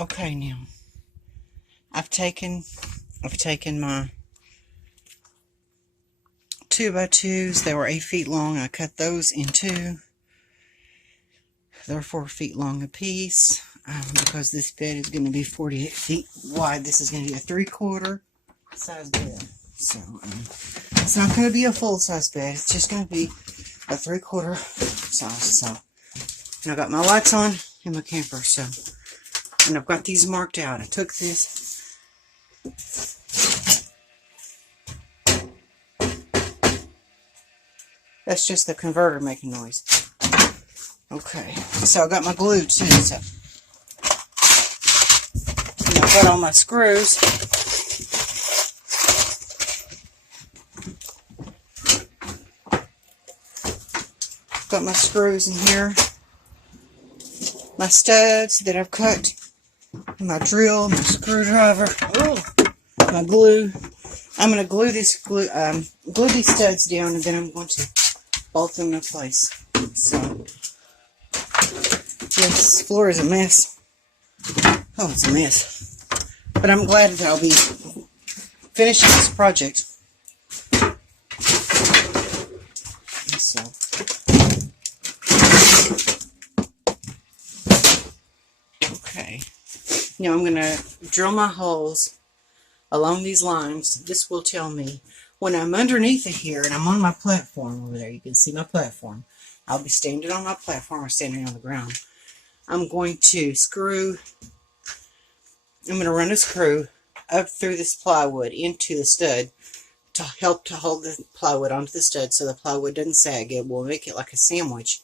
Okay, now I've taken my 2x2s. They were 8 feet long. I cut those in two. They're 4 feet long a piece. Because this bed is going to be 48 feet wide, this is going to be a 3/4 size bed. So it's not going to be a full size bed. It's just going to be a 3/4 size. So, and I got my lights on in my camper. So, and I've got these marked out. I took this. That's just the converter making noise. Okay, so I got my glue too. So I've got all my screws. Got my screws in here. My studs that I've cut. My drill, my screwdriver. Oh, my glue. I'm going to glue these studs down, and then I'm going to bolt them in place. So this floor is a mess. Oh, it's a mess. But I'm glad that I'll be finishing this project. So, okay. Now I'm going to drill my holes along these lines. This will tell me when I'm underneath of here and I'm on my platform over there. You can see my platform. I'll be standing on my platform or standing on the ground. I'm going to run a screw up through this plywood into the stud to help to hold the plywood onto the stud so the plywood doesn't sag. It will make it like a sandwich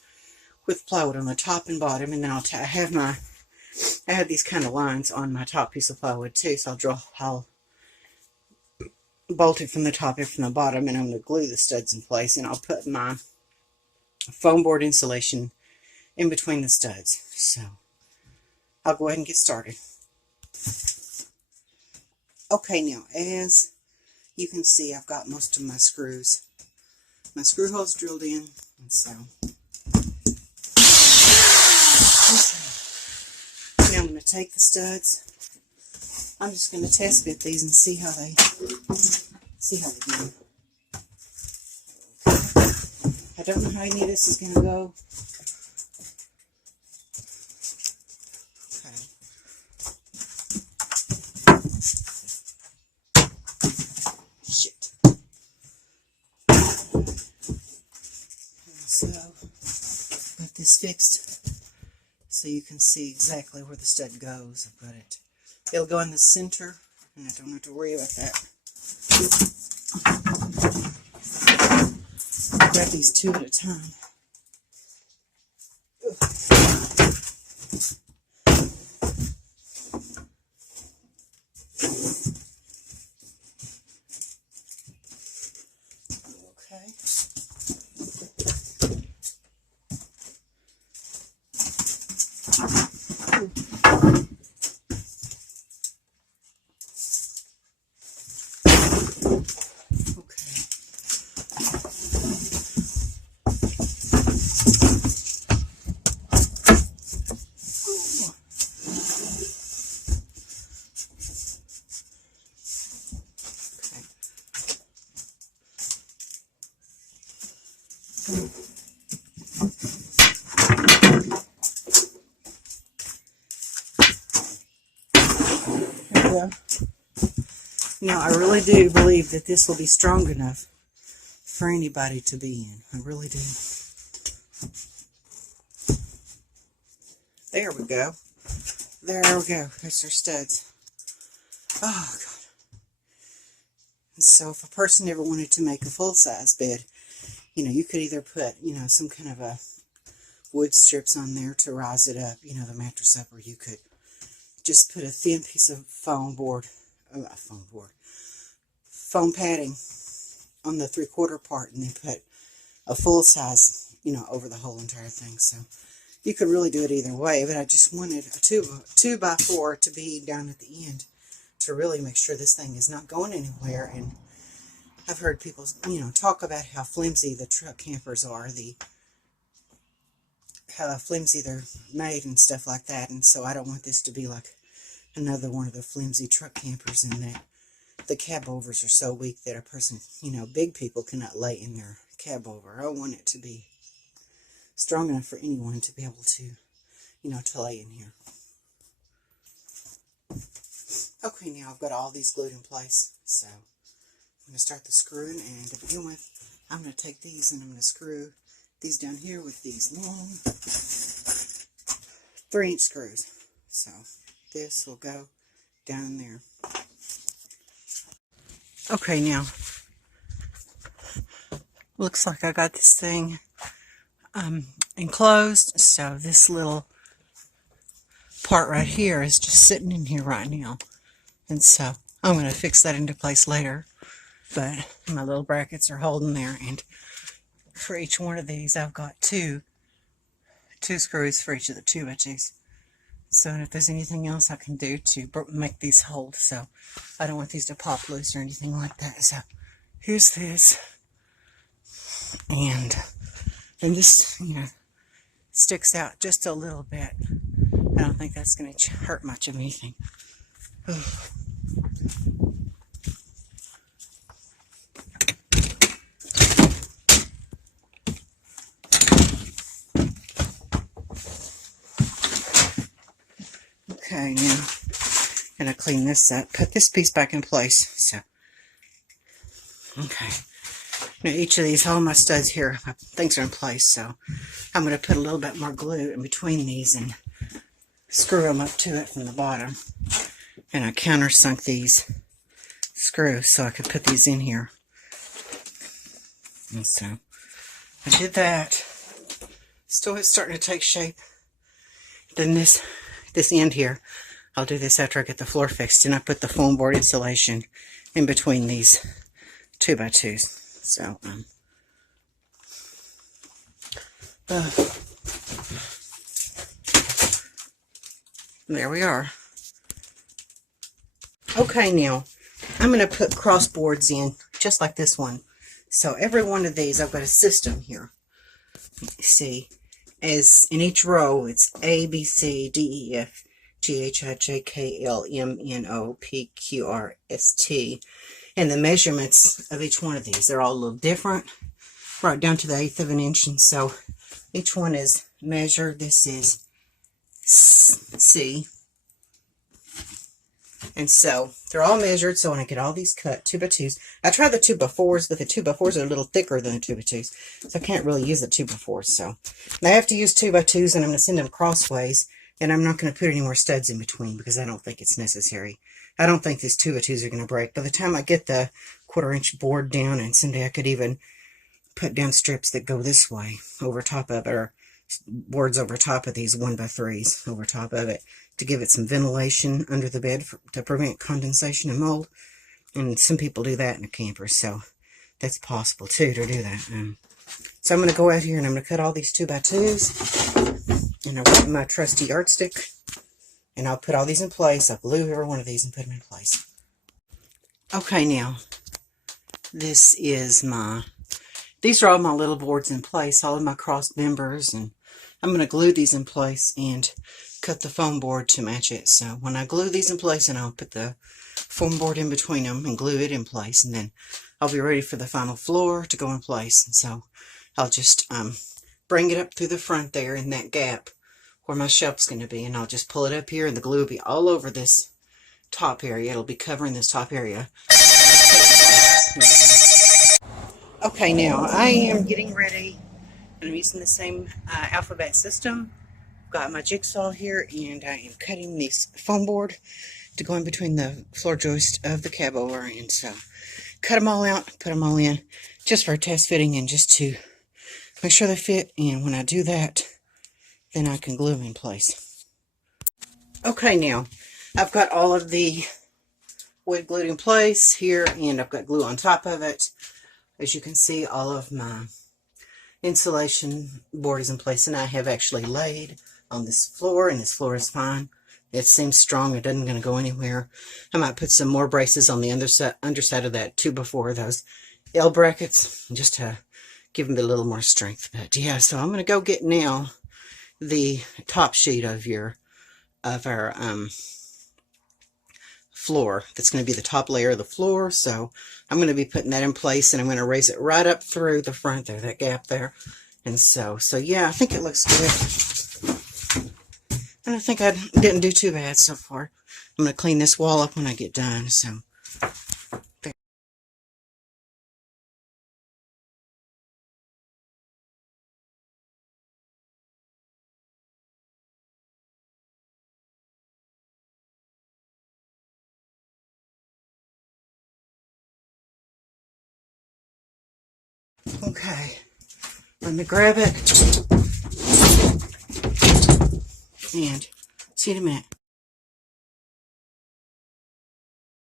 with plywood on the top and bottom. And then I have these kind of lines on my top piece of plywood too. So I'll bolt it from the top and from the bottom, and I'm going to glue the studs in place, and I'll put my foam board insulation in between the studs. So I'll go ahead and get started. Okay, now as you can see, I've got most of my screw holes drilled in, and so now I'm going to take the studs. I'm just going to test fit these and see how they do. I don't know how any of this is going to go. Shit. So, got this fixed so you can see exactly where the stud goes. I've got it. It'll go in the center, and I don't have to worry about that. Grab these two at a time. Okay. Now, I really do believe that this will be strong enough for anybody to be in. I really do. There we go. There we go. There's our studs. Oh, God. And so if a person ever wanted to make a full-size bed, you could either put, some kind of a wood strips on there to rise it up, the mattress up, or you could just put a thin piece of foam padding on the 3/4 part, and then put a full size, over the whole entire thing. So you could really do it either way, but I just wanted a 2x4 to be down at the end to really make sure this thing is not going anywhere. And I've heard people, talk about how flimsy the truck campers are, how flimsy they're made and stuff like that. And so I don't want this to be like another one of the flimsy truck campers, in that the Cabovers are so weak that a person, big people cannot lay in their Cabover. I want it to be strong enough for anyone to be able to, to lay in here. Okay, now I've got all these glued in place, so I'm going to start the screwing, and to begin with, I'm going to take these and I'm going to screw these down here with these long 3-inch screws. So this will go down in there. Okay, now looks like I got this thing enclosed, so this little part right here is just sitting in here right now, and so I'm going to fix that into place later, but my little brackets are holding there, and for each one of these I've got two screws for each of the 2x2s. So if there's anything else I can do to make these hold, so I don't want these to pop loose or anything like that. So here's this, and this, sticks out just a little bit. I don't think that's going to hurt much of anything. Okay, now I'm going to clean this up, put this piece back in place. So, okay. Now each of these, all my studs here, things are in place, so I'm going to put a little bit more glue in between these and screw them up to it from the bottom. And I countersunk these screws so I could put these in here. And so I did that. Still it's starting to take shape. Then this end here, I'll do this after I get the floor fixed, and I put the foam board insulation in between these 2x2s. So, there we are. Okay, now I'm going to put cross boards in just like this one. So every one of these, I've got a system here. See, as in each row, it's A, B, C, D, E, F, G, H, I, J, K, L, M, N, O, P, Q, R, S, T. And the measurements of each one of these, they're all a little different, right down to the 1/8 of an inch. And so each one is measured. This is C. And so they're all measured. So when I get all these cut, 2x2s, I try the 2x4s, but the 2x4s are a little thicker than the 2x2s. So I can't really use the 2x4s. So I have to use 2x2s, and I'm going to send them crossways. And I'm not going to put any more studs in between because I don't think it's necessary. I don't think these 2x2s are going to break. By the time I get the 1/4-inch board down, and someday I could even put down strips that go this way over top of it, or boards over top of these 1x3s over top of it, to give it some ventilation under the bed to prevent condensation and mold. And some people do that in a camper, so that's possible too, to do that. So I'm going to go out here and I'm going to cut all these 2x2s, and I'll get my trusty yardstick, and I'll put all these in place. I'll glue every one of these and put them in place. Okay, now this is these are all my little boards in place, all of my cross members, and I'm going to glue these in place and cut the foam board to match it. So when I glue these in place, and I'll put the foam board in between them and glue it in place, and then I'll be ready for the final floor to go in place. And so I'll just bring it up through the front there in that gap where my shelf's going to be, and I'll just pull it up here, and the glue will be all over this top area. It'll be covering this top area. Okay, now I am getting ready, and I'm using the same alphabet system. I've got my jigsaw here, and I am cutting this foam board to go in between the floor joist of the Cabover, and so cut them all out, put them all in, just for a test fitting and just to make sure they fit. And when I do that, then I can glue them in place. Okay, now I've got all of the wood glued in place here, and I've got glue on top of it. As you can see, all of my insulation board is in place, and I have actually laid on this floor, and this floor is fine. It seems strong. It doesn't going to go anywhere. I might put some more braces on the underside of that 2x4, those L brackets, just to give them a little more strength. But yeah, so I'm going to go get now the top sheet of our floor. That's going to be the top layer of the floor. So I'm going to be putting that in place, and I'm going to raise it right up through the front there, that gap there. And so yeah, I think it looks good. And I think I didn't do too bad so far. I'm going to clean this wall up when I get done. So there. Okay, let me grab it and see you in a minute.